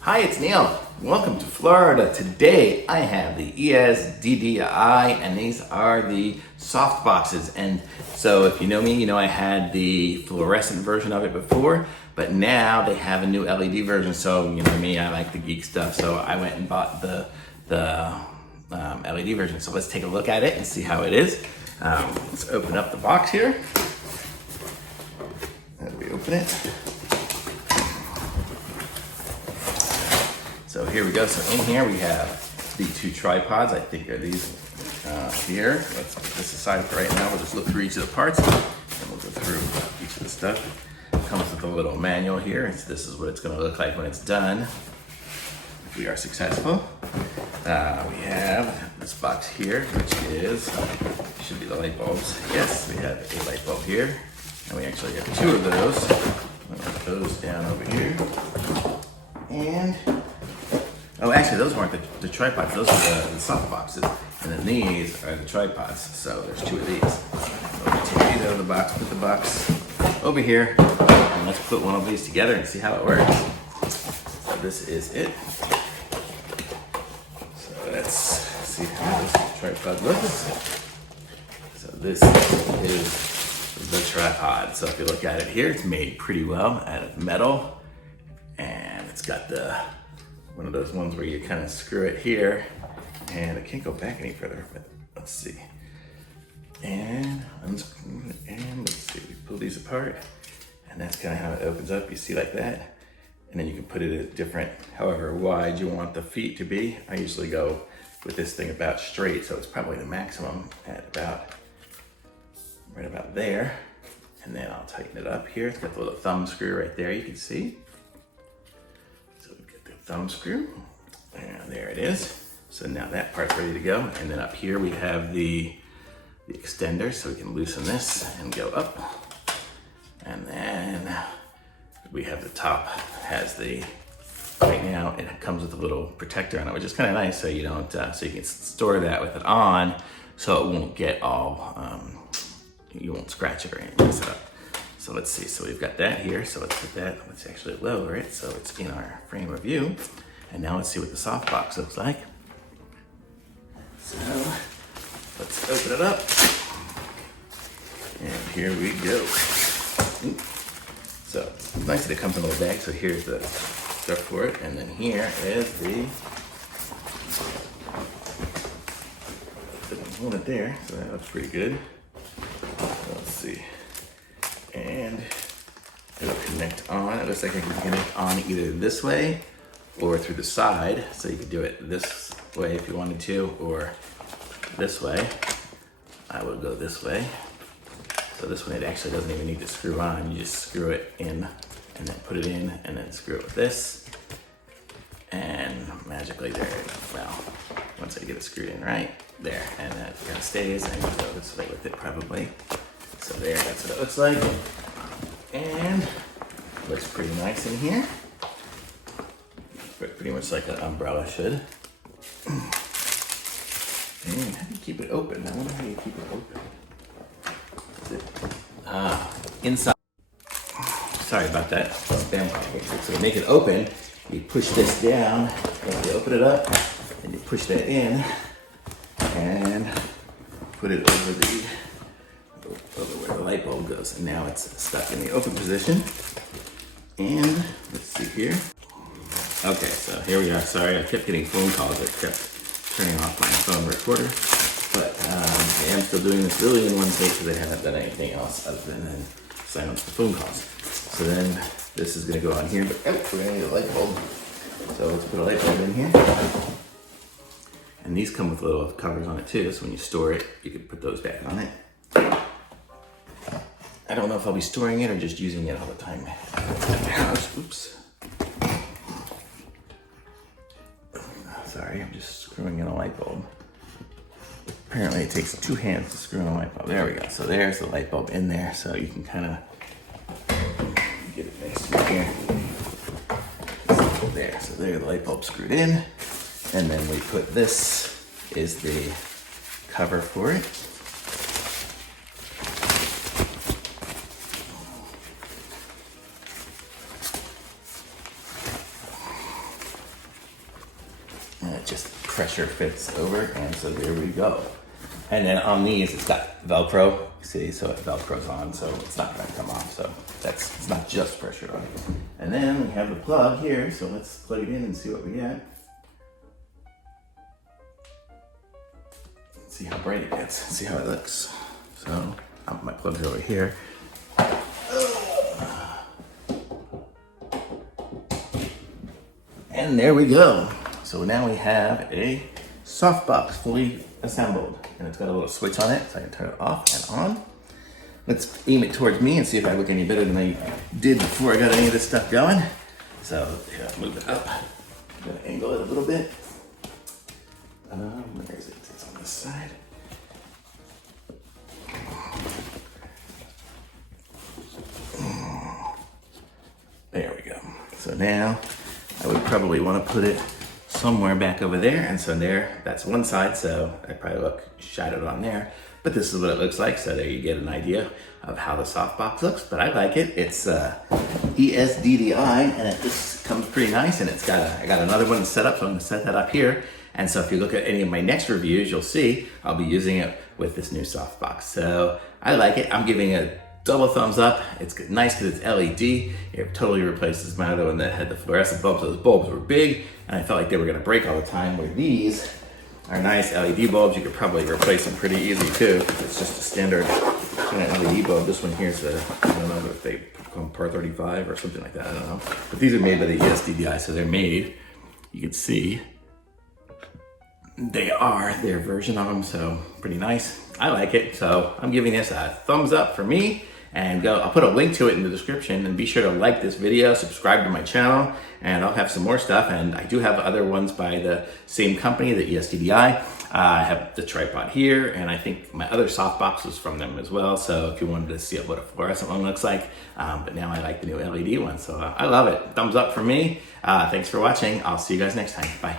Hi, it's Neil. Welcome to Florida. Today I have the ESDDI, and these are the soft boxes. And so if you know me, you know I had the fluorescent version of it before, but now they have a new LED version. So you know me, I like the geek stuff, so I went and bought the LED version. So let's take a look at it and see how it is. Let's open up the box here. As we open it. So here we go. So in here we have the two tripods. I think are these here. Let's put this aside for right now. We'll just look through each of the parts and we'll go through each of the stuff. It comes with a little manual here. This is what it's going to look like when it's done, if we are successful. We have this box here, which should be the light bulbs. Yes, we have a light bulb here. And we actually have two of those. I'm going to put those down over here. And oh, actually, those weren't the tripods. Those are the soft boxes. And then these are the tripods. So there's two of these. So we'll take these out of the box, put the box over here, and let's put one of these together and see how it works. So this is it. So let's see how this tripod looks. So this is the tripod. So if you look at it here, it's made pretty well out of metal. And it's got one of those ones where you kind of screw it here, and I can't go back any further, but let's see. And unscrew it, and let's see, we pull these apart, and that's kind of how it opens up. You see like that, and then you can put it at different, however wide you want the feet to be. I usually go with this thing about straight, so it's probably the maximum at right about there. And then I'll tighten it up here. It's got the little thumb screw right there, you can see. Thumb screw, and there it is. So now that part's ready to go. And then up here we have the extender, so we can loosen this and go up. And then we have the top, right now it comes with a little protector on it, which is kind of nice, so you don't, so you can store that with it on, so it won't get all, you won't scratch it or anything. So let's see, so we've got that here, so let's put that, let's actually lower it so it's in our frame of view. And now let's see what the soft box looks like. So let's open it up. And here we go. So it's nice that it comes in a little bag, so here's the stuff for it. And then here is hold it there, so that looks pretty good. Let's see. And it'll connect on. It looks like I can connect on either this way or through the side. So you could do it this way if you wanted to, or this way. I would go this way. So this one, it actually doesn't even need to screw on. You just screw it in and then put it in and then screw it with this. And magically there, well, once I get it screwed in right, there. And that kind of stays, and you go this way with it probably. So there, that's what it looks like. And looks pretty nice in here. Pretty much like an umbrella should. And how do you keep it open? I wonder how you keep it open. Inside. Sorry about that. Spam call. So to make it open, you push this down, and you open it up, and you push that in, and put it over where the light bulb goes. And now it's stuck in the open position. And let's see here. Okay, so here we are. Sorry, I kept getting phone calls. I kept turning off my phone recorder. But I am still doing this really in one take because I haven't done anything else other than silence the phone calls. So then this is gonna go on here, but we're gonna need a light bulb. So let's put a light bulb in here. And these come with little covers on it too, so when you store it, you can put those back on it. I don't know if I'll be storing it or just using it all the time. Oops. Sorry, I'm just screwing in a light bulb. Apparently it takes two hands to screw in a light bulb. There we go. So there's the light bulb in there, so you can kind of get it next to here. There, so there the light bulb screwed in. And then we put this is the cover for it. pressure fits over, and so there we go. And then on these, it's got Velcro, see, so it Velcros on, so it's not gonna come off, so it's not just pressure on. And then we have the plug here, so let's plug it in and see what we get. See how bright it gets, see how it looks. So, my plug's over here. And there we go. So now we have a softbox fully assembled, and it's got a little switch on it, so I can turn it off and on. Let's aim it towards me and see if I look any better than I did before I got any of this stuff going. So yeah, move it up. I'm gonna angle it a little bit. Where is it? It's on this side. There we go. So now I would probably want to put it somewhere back over there, and so there, that's one side, so I probably look shadowed on there, but this is what it looks like, so there you get an idea of how the softbox looks. But I like it. It's ESDDI, and it just comes pretty nice, and it's got I got another one set up, so I'm going to set that up here. And so if you look at any of my next reviews, you'll see I'll be using it with this new softbox. So I like it. I'm giving it a double thumbs up. It's nice because it's LED. It totally replaces my other one that had the fluorescent bulbs. Those bulbs were big, and I felt like they were gonna break all the time, where these are nice LED bulbs. You could probably replace them pretty easy too. It's just a standard LED bulb. This one here's I don't know if they call them par 35 or something like that, I don't know. But these are made by the ESDDI, so they're made, you can see, they are their version of them, so pretty nice. I like it, so I'm giving this a thumbs up for me. And I'll put a link to it in the description, and be sure to like this video, subscribe to my channel, and I'll have some more stuff. And I do have other ones by the same company, the ESDDI. I have the tripod here, and I think my other softbox was from them as well. So if you wanted to see what a fluorescent one looks like, but now I like the new LED one. So I love it. Thumbs up for me. Thanks for watching. I'll see you guys next time. Bye.